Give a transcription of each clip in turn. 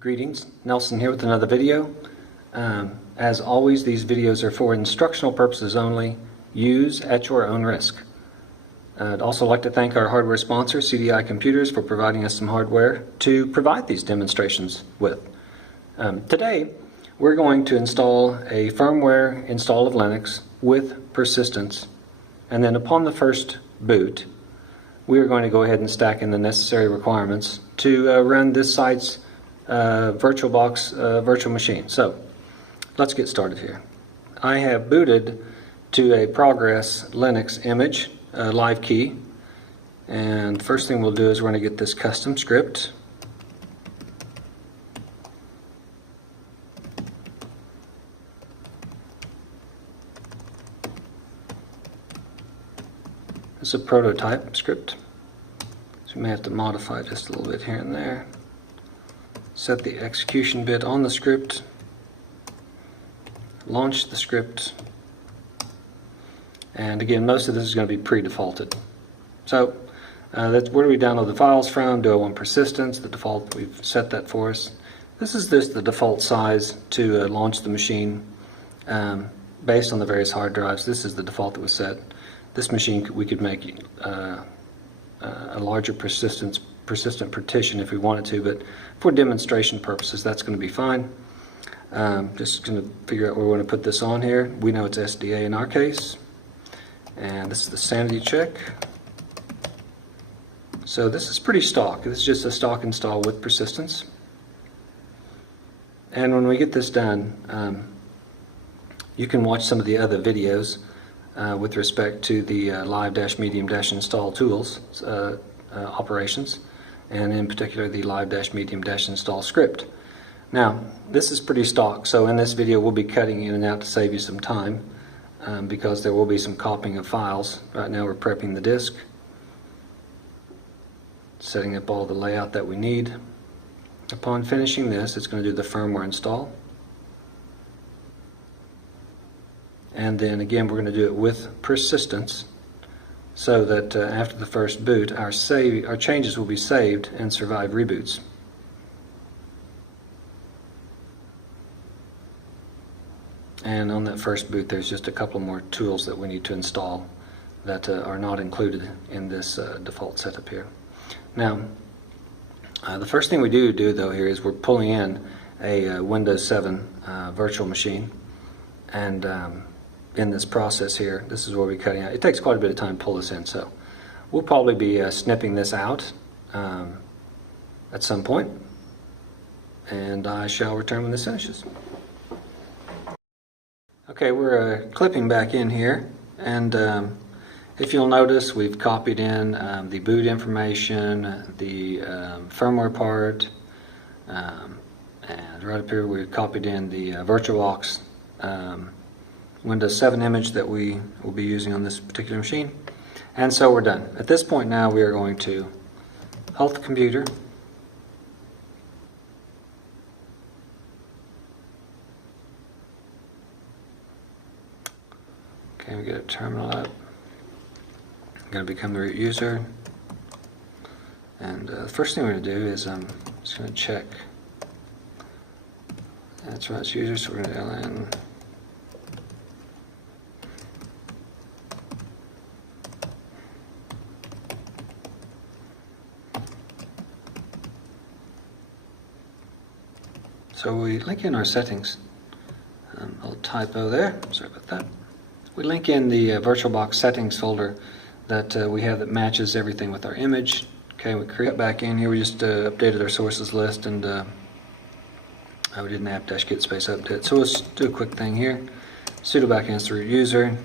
Greetings, Nelson here with another video. As always, these videos are for instructional purposes only. Use at your own risk. I'd also like to thank our hardware sponsor, CDI Computers, for providing us some hardware to provide these demonstrations with. Today, we're going to install a firmware install of Linux with persistence, and then upon the first boot, we are going to go ahead and stack in the necessary requirements to run this site's VirtualBox virtual machine. So let's get started here. I have booted to a Progress Linux image live key, and first thing we'll do is we're going to get this custom script. It's a prototype script, so we may have to modify just a little bit here and there. Set the execution bit on the script, launch the script, and again, most of this is going to be pre-defaulted. So that's where do we download the files from? Do I want persistence? The default, we've set that for us. This is just the default size to launch the machine based on the various hard drives. This is the default that was set. This machine, we could make a larger persistent partition if we wanted to, but for demonstration purposes, that's going to be fine. Just going to figure out where we want to put this on here. We know it's SDA in our case, and this is the sanity check. So this is pretty stock. This is just a stock install with persistence. And when we get this done, you can watch some of the other videos with respect to the live-medium-install tools operations, and in particular the live-medium-install script. Now, this is pretty stock, so in this video we'll be cutting in and out to save you some time because there will be some copying of files. Right now we're prepping the disk, setting up all the layout that we need. Upon finishing this, it's going to do the firmware install. And then again, we're going to do it with persistence, so that after the first boot, our changes will be saved and survive reboots. And on that first boot, there's just a couple more tools that we need to install that are not included in this default setup here. Now, the first thing we do though here is we're pulling in a Windows 7 virtual machine, and in this process here, this is where we're cutting out. It takes quite a bit of time to pull this in, so we'll probably be snipping this out at some point, and I shall return when this finishes. Okay, we're clipping back in here, and if you'll notice, we've copied in the boot information, the firmware part, and right up here we've copied in the VirtualBox Windows 7 image that we will be using on this particular machine. And so we're done. At this point now we are going to halt the computer, okay, we get a terminal up. I'm going to become the root user, and the first thing we're going to do is I'm just going to check. That's right, it's user, so we're going to ln. So we link in our settings. A little typo there, sorry about that. We link in the VirtualBox settings folder that we have that matches everything with our image. Okay, we create back in here. We just updated our sources list, and we didn't apt-get space update. So let's do a quick thing here. Sudo back against the root user,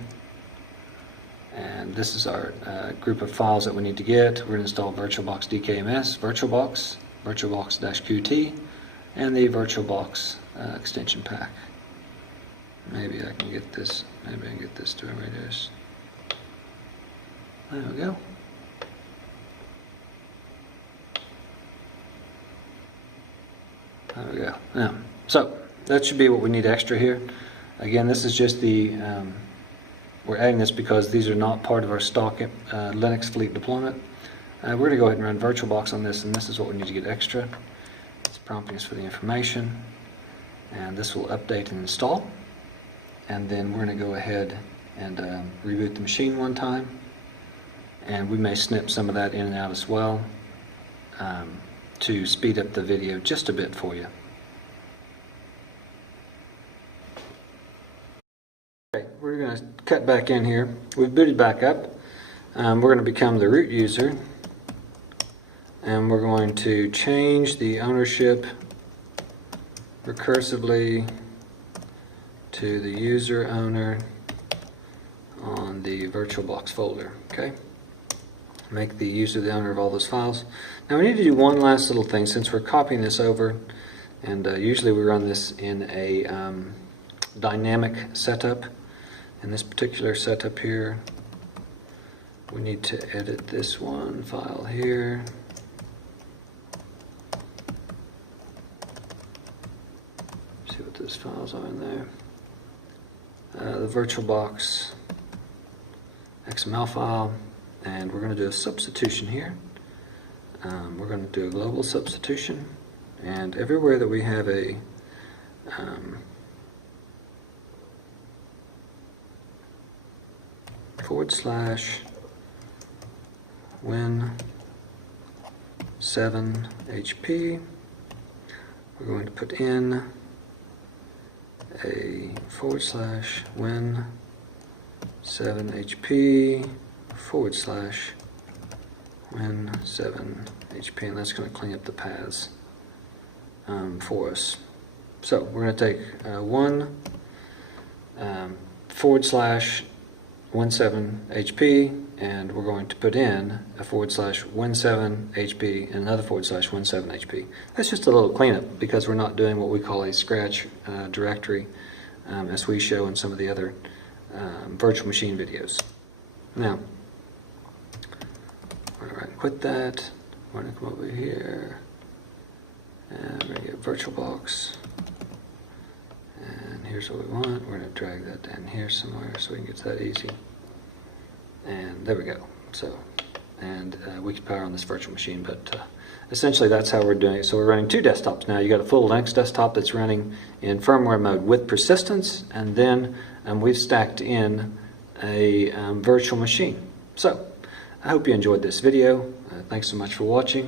and this is our group of files that we need to get. We're going to install VirtualBox DKMS, VirtualBox, VirtualBox-Qt, and the VirtualBox extension pack. Maybe I can get this. Maybe I can get this to reduce. There we go. There we go. Now, so that should be what we need extra here. Again, this is just the. We're adding this because these are not part of our stock Linux fleet deployment. We're going to go ahead and run VirtualBox on this, and this is what we need to get extra. It's prompting us for the information, and this will update and install. And then we're going to go ahead and reboot the machine one time, and we may snip some of that in and out as well to speed up the video just a bit for you. Okay, we're going to cut back in here. We've booted back up. We're going to become the root user, and we're going to change the ownership recursively to the user owner on the VirtualBox folder. Okay, make the user the owner of all those files. Now we need to do one last little thing since we're copying this over, and usually we run this in a dynamic setup. In this particular setup here, we need to edit this one file here. See what those files are in there. The VirtualBox XML file, and we're going to do a substitution here. We're going to do a global substitution, and everywhere that we have a /win7hp, we're going to put in a /win7hp /win7hp, and that's going to clean up the paths for us. So we're going to take one /win7hp, and we're going to put in a /win7hp and another /win7hp. That's just a little cleanup because we're not doing what we call a scratch directory as we show in some of the other virtual machine videos. Now, we're going to quit that. We're going to come over here and we're going to get VirtualBox. And here's what we want. We're going to drag that down here somewhere so we can get to that easy. And there we go. So, and we can power on this virtual machine, but essentially that's how we're doing it. So we're running two desktops now. You got a full Linux desktop that's running in firmware mode with persistence, and then we've stacked in a virtual machine. So I hope you enjoyed this video. Thanks so much for watching.